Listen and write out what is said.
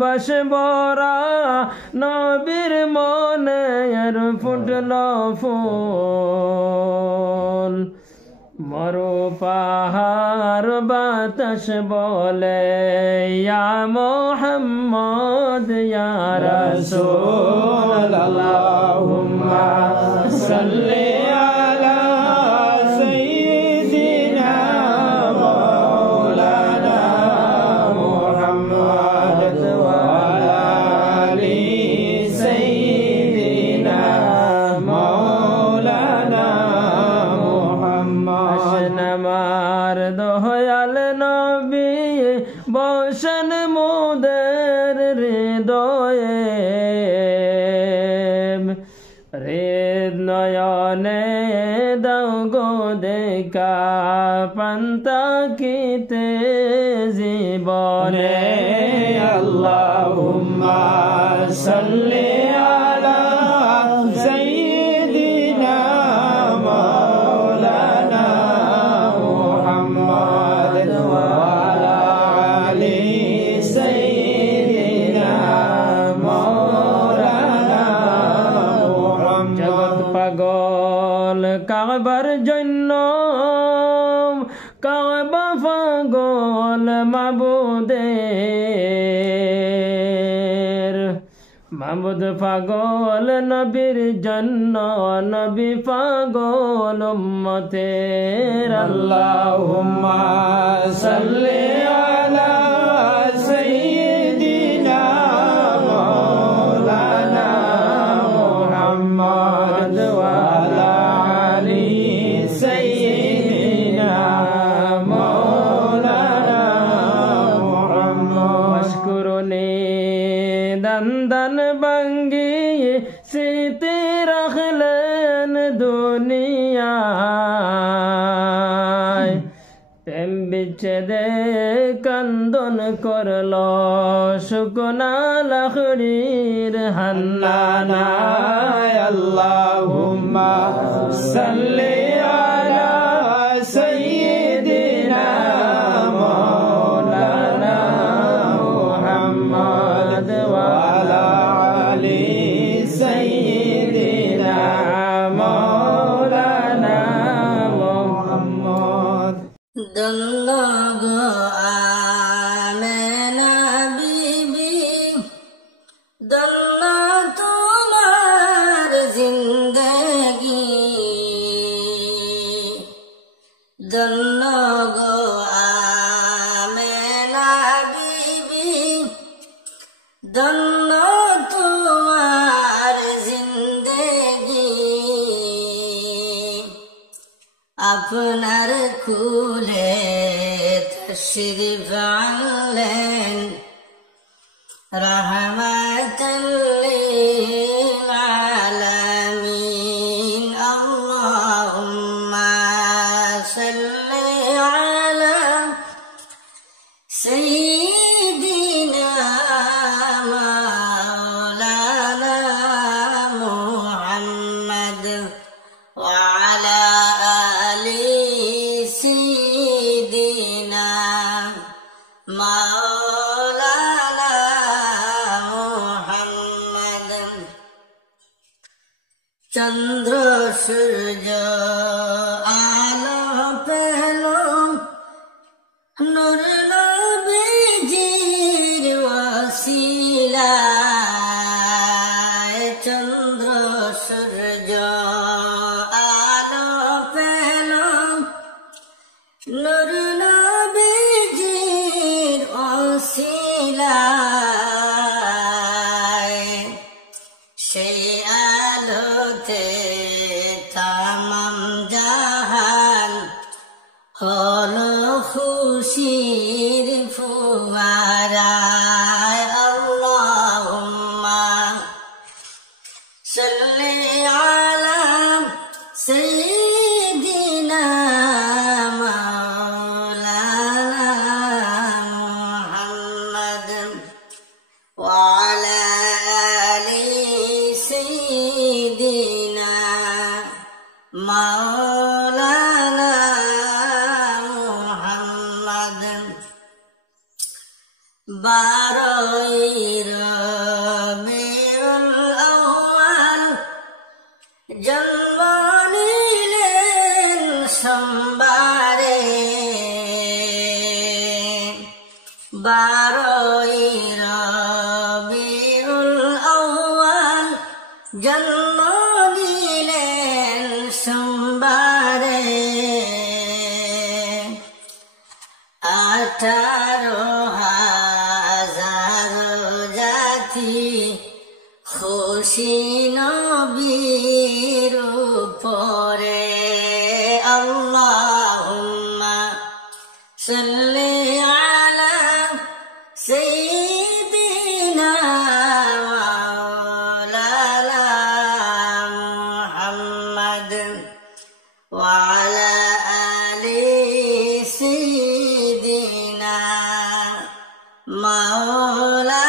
বাস বরা নবীর মনে আর ফুটল ফুল মরু পাহাড় বাতাস বলে ইয়া মুহাম্মদ ইয়া রাসূল আল্লাহুম্মা সাল্লি আলা সাইয়্যিদিনা মাওলানা মুহাম্মদ ওয়া আলা আলি সাইয়্যিদিনা মাওলানা মুহাম্মদ আমার দয়াল নবী বসন মোদের হৃদয়ে নয়নে দাও গো দেখা পান্তাকিতে জীবনে আল্লাহুম্মা সাল্লি আলা সাইয়্যিদিনা মাওলানা মুহাম্মদ ওয়া আলা আলি সাইয়্যিদিনা মাওলানা মুহাম্মদ জগৎ পাগল কাবার জন্য কাবা পাগল মাবুদের মাবুদ পাগল নবীর জন্য নবী পাগল উম্মতের আল্লাহুম্মা সাল্লি আলা সাইয়্যিদিনা মাওলানা মুহাম্মদ ওয়া আলা আলি সাইয়্যিদিনা মাওলানা মুহাম্মদ ওয়াশকুরুনি দন্দন বঙ্গি স্মৃতি রাখলেন দুনিয়ায় প্রেম বিচ্ছেদে কান্দন করল শুকনা লাকড়ির হান্নানায় আল্লাহুম্মা সাল্লি আলা সাইয়্যিদিনা মাওলানা মুহাম্মদ ওয়া আলা আলি সাইয়্যিদিনা মাওলানা মুহাম্মদ দল্লা গো আমেনা বিবি দল্লা তোমার জিন্দগি দল্লা গো আমেনা বিবি দল্লা তোমার জিন্দগি আপনার কুলে তশরিফ আনলেন রহমাতাল লিল আলামিন আল্লাহুম্মা সাল্লি আলা সাইয়্যিদিনা মাওলানা মুহাম্মদ ওয়া আলা سيدنا مولانا محمد চন্দ্র সূর্য আলো পেল নূর নবীজির ওসিলায় চন্দ্র সূর্য নূর নবীজির ওসিলায় সেই আলোতে তামাম জাহান হলো খুশির ফুয়ারায় আল্লাহুম্মা সাল্লি আলা সাইয়্যিদিনা مولانا محمد بارك রবিউল আউয়াল জন্ম নিলেন সোমবারে 12ই রবিউল আউয়াল জন্ম নিলেন সোমবারে 18,000 জাতি খুশি নবীর উপরে আল্লাহুম্মা সাল্লি আলা সাইয়্যিদিনা মাওলানা মুহাম্মদ ওয়া আলা আলি সাইয়্যিদিনা মাওলানা